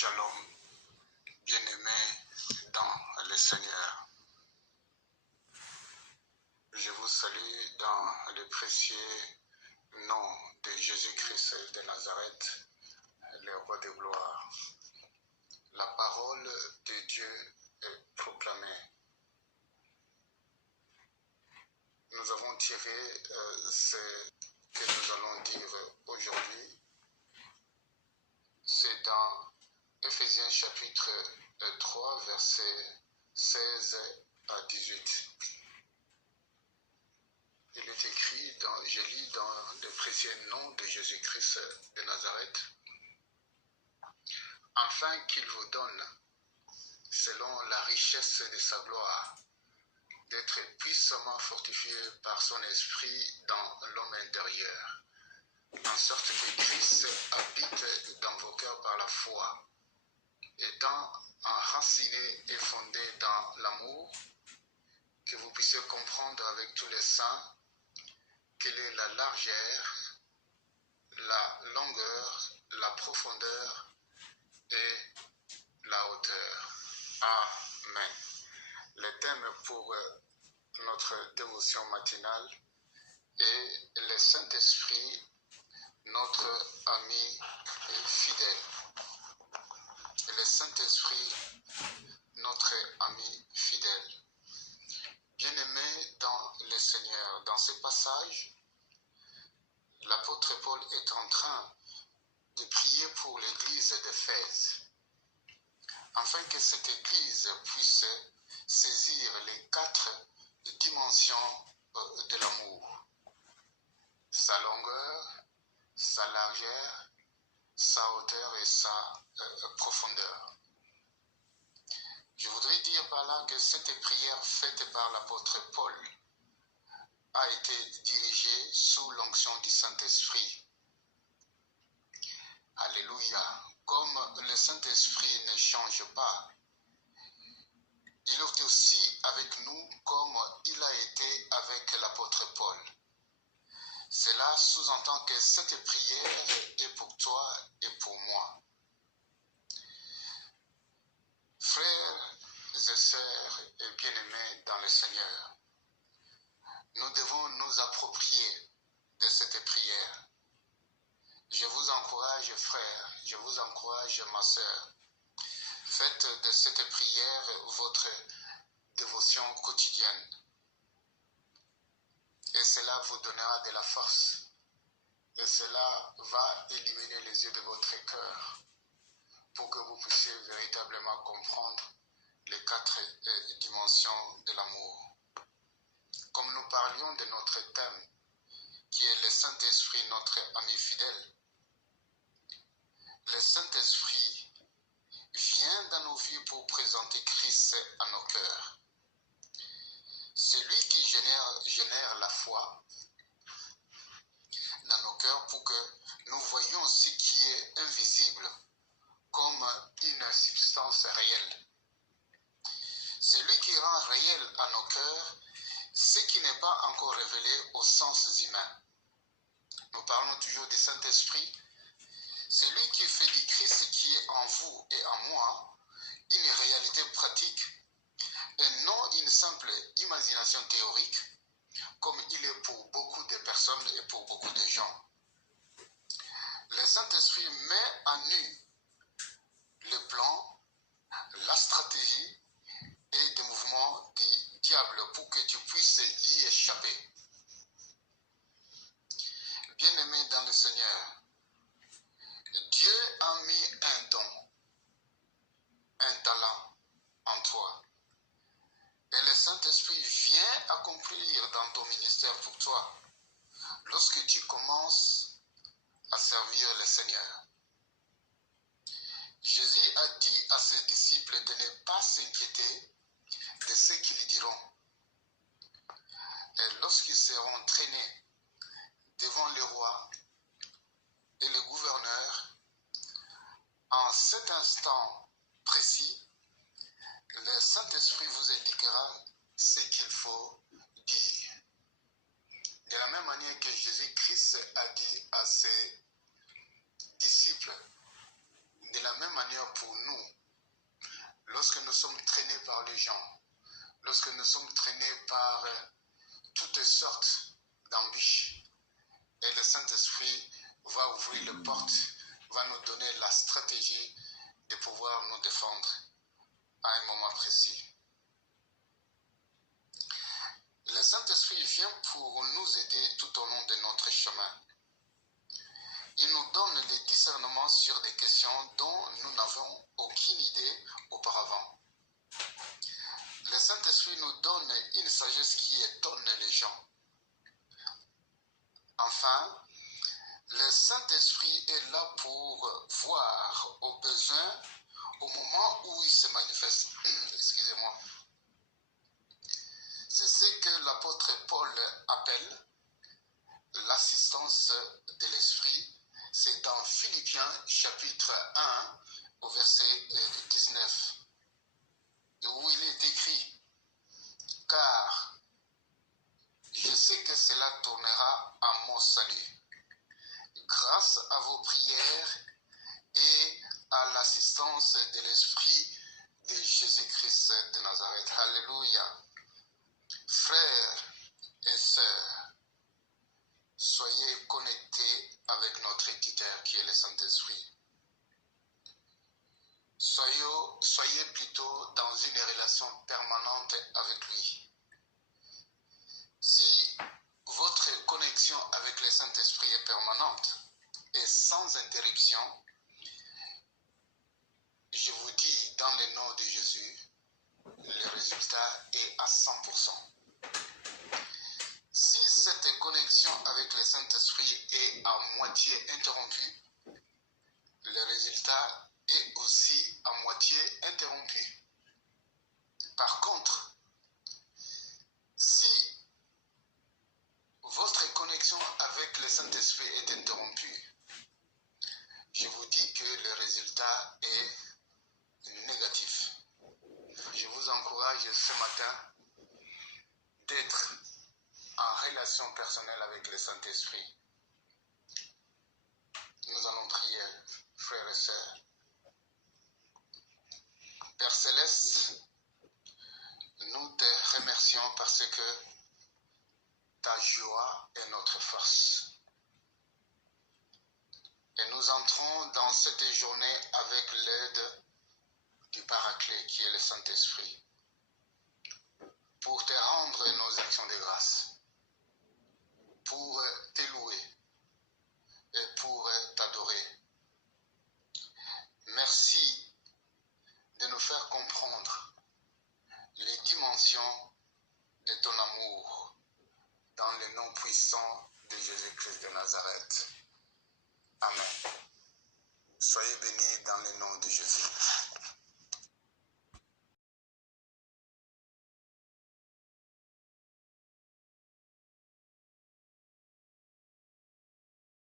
Shalom, bien-aimés dans le Seigneur. Je vous salue dans le précieux nom de Jésus-Christ de Nazareth, le roi de gloire. La parole de Dieu est proclamée. Nous avons tiré ce que nous allons dire aujourd'hui. C'est dans Éphésiens chapitre 3, versets 16 à 18. Il est écrit, je lis dans le précieux nom de Jésus-Christ de Nazareth, afin qu'il vous donne, selon la richesse de sa gloire, d'être puissamment fortifié par son esprit dans l'homme intérieur, en sorte que Christ habite dans vos cœurs par la foi, étant enraciné et fondé dans l'amour, que vous puissiez comprendre avec tous les saints quelle est la largeur, la longueur, la profondeur et la hauteur. Amen. Le thème pour notre dévotion matinale est le Saint-Esprit, notre ami fidèle. Le Saint-Esprit, notre ami fidèle. Bien-aimés dans le Seigneur, dans ce passage, l'apôtre Paul est en train de prier pour l'église d'Éphèse, afin que cette église puisse saisir les 4 dimensions de l'amour: sa longueur, sa largeur, sa hauteur et sa profondeur. Je voudrais dire par là que cette prière faite par l'apôtre Paul a été dirigée sous l'onction du Saint-Esprit. Alléluia. Comme le Saint-Esprit ne change pas, il est aussi avec nous comme il a été avec l'apôtre Paul. Cela sous-entend que cette prière est pour toi et pour moi. Frères et sœurs et bien-aimés dans le Seigneur, nous devons nous approprier de cette prière. Je vous encourage, frères, je vous encourage, ma sœur. Faites de cette prière votre dévotion quotidienne. Et cela vous donnera de la force. Et cela va éliminer les yeux de votre cœur pour que vous puissiez véritablement comprendre les 4 dimensions de l'amour. Comme nous parlions de notre thème, qui est le Saint-Esprit, notre ami fidèle, le Saint-Esprit vient dans nos vies pour présenter Christ à nos cœurs. C'est lui qui génère la foi dans nos cœurs pour que nous voyions ce qui est invisible comme une substance réelle. C'est lui qui rend réel à nos cœurs ce qui n'est pas encore révélé aux sens humains. Nous parlons toujours du Saint-Esprit. C'est lui qui fait du Christ qui est en vous et en moi une réalité pratique et non une simple imagination théorique comme il est pour beaucoup de personnes et pour beaucoup de gens. Le Saint-Esprit met en nu le plan, la stratégie et des mouvements du diable pour que tu puisses y échapper. Bien-aimé dans le Seigneur, Dieu a mis un don, un talent en toi. Et le Saint-Esprit vient accomplir dans ton ministère pour toi lorsque tu commences à servir le Seigneur. Jésus a dit à ses disciples de ne pas s'inquiéter de ce qu'ils diront. Et lorsqu'ils seront traînés devant le roi et le gouverneur, en cet instant précis, le Saint-Esprit vous indiquera ce qu'il faut dire. De la même manière que Jésus-Christ a dit à ses disciples De la même manière pour nous, lorsque nous sommes traînés par les gens, lorsque nous sommes traînés par toutes sortes d'embûches, et le Saint-Esprit va ouvrir les portes, va nous donner la stratégie de pouvoir nous défendre à un moment précis. Le Saint-Esprit vient pour nous aider tout au long de notre chemin. Il nous donne le discernement sur des questions dont nous n'avons aucune idée auparavant. Le Saint-Esprit nous donne une sagesse qui étonne les gens. Enfin, le Saint-Esprit est là pour voir aux besoins au moment où il se manifeste. Excusez-moi. C'est ce que l'apôtre Paul appelle l'assistance de l'Esprit. C'est dans Philippiens chapitre 1 au verset 19 où il est écrit « Car je sais que cela tournera à mon salut, grâce à vos prières et à l'assistance de l'Esprit de Jésus-Christ de Nazareth. » Alléluia. Frères et sœurs, soyez connectés avec notre éditeur qui est le Saint-Esprit. Soyez plutôt dans une relation permanente avec lui. Si votre connexion avec le Saint-Esprit est permanente et sans interruption, je vous dis dans le nom de Jésus, le résultat est à 100%. Si cette connexion avec le Saint-Esprit est à moitié interrompue, le résultat est aussi à moitié interrompu. Par contre, si votre connexion avec le Saint-Esprit est interrompue, je vous dis que le résultat est négatif. Je vous encourage ce matin d'être en relation personnelle avec le Saint-Esprit. Nous allons prier, frères et sœurs. Père Céleste, nous te remercions parce que ta joie est notre force. Et nous entrons dans cette journée avec l'aide du Paraclet qui est le Saint-Esprit pour te rendre nos actions de grâce, pour te louer et pour t'adorer. Merci de nous faire comprendre les dimensions de ton amour dans le nom puissant de Jésus-Christ de Nazareth. Amen. Soyez bénis dans le nom de Jésus.